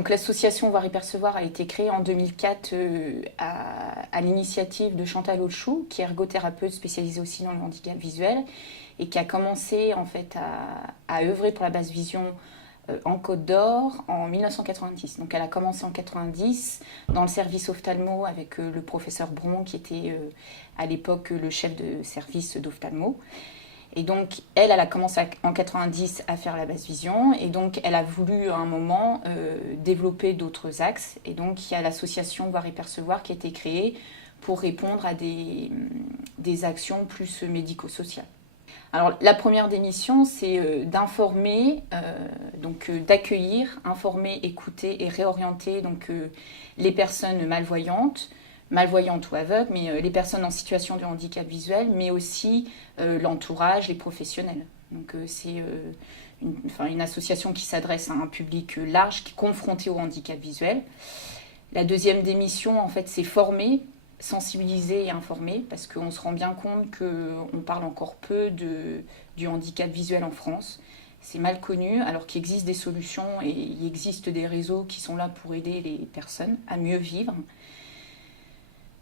Donc l'association Voir et Percevoir a été créée en 2004 à l'initiative de Chantal Auchou, qui est ergothérapeute spécialisée aussi dans le handicap visuel et qui a commencé en fait à œuvrer pour la basse vision en Côte d'Or en 1990. Donc elle a commencé en 90 dans le service ophtalmo avec le professeur Bron qui était à l'époque le chef de service d'ophtalmo. Et donc, elle a commencé en 90 à faire la basse vision. Et donc, elle a voulu, à un moment, développer d'autres axes. Et donc, il y a l'association Voir et Percevoir qui a été créée pour répondre à des actions plus médico-sociales. Alors, la première des missions, c'est d'informer, d'accueillir, informer, écouter et réorienter les personnes malvoyantes ou aveugles, mais les personnes en situation de handicap visuel, mais aussi l'entourage, les professionnels. Donc c'est une association qui s'adresse à un public large, qui est confronté au handicap visuel. La deuxième des missions, en fait, c'est former, sensibiliser et informer, parce qu'on se rend bien compte qu'on parle encore peu du handicap visuel en France. C'est mal connu, alors qu'il existe des solutions et il existe des réseaux qui sont là pour aider les personnes à mieux vivre.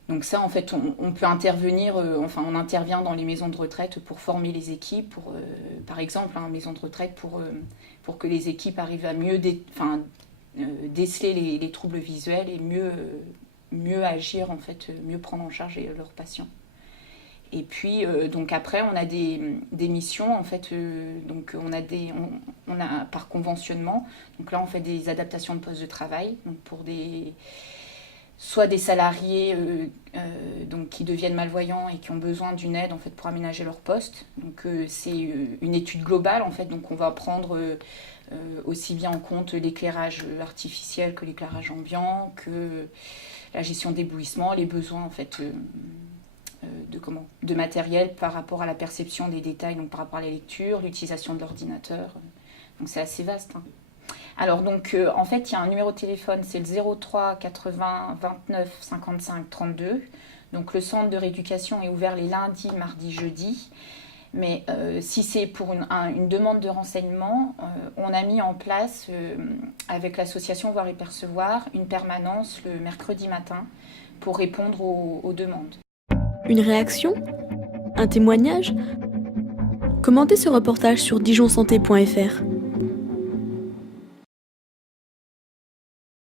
Donc ça, en fait, on peut intervenir, on intervient dans les maisons de retraite pour former les équipes, par exemple, maison de retraite pour que les équipes arrivent à mieux déceler les troubles visuels et mieux agir, en fait, mieux prendre en charge leurs patients. Et puis, donc après, on a des missions, en fait, donc on a par conventionnement, donc là, on fait des adaptations de postes de travail, donc pour soit des salariés qui deviennent malvoyants et qui ont besoin d'une aide en fait, pour aménager leur poste. Donc c'est une étude globale en fait, donc on va prendre aussi bien en compte l'éclairage artificiel que l'éclairage ambiant, que la gestion d'éblouissement, les besoins en fait de matériel par rapport à la perception des détails, donc par rapport à la lecture, l'utilisation de l'ordinateur. Donc c'est assez vaste. Alors donc en fait il y a un numéro de téléphone, c'est le 03 80 29 55 32. Donc le centre de rééducation est ouvert les lundis, mardis, jeudis. Mais si c'est pour une demande de renseignement, on a mis en place avec l'association Voir et Percevoir une permanence le mercredi matin pour répondre aux demandes. Une réaction ? Un témoignage ? Commentez ce reportage sur dijonsanté.fr.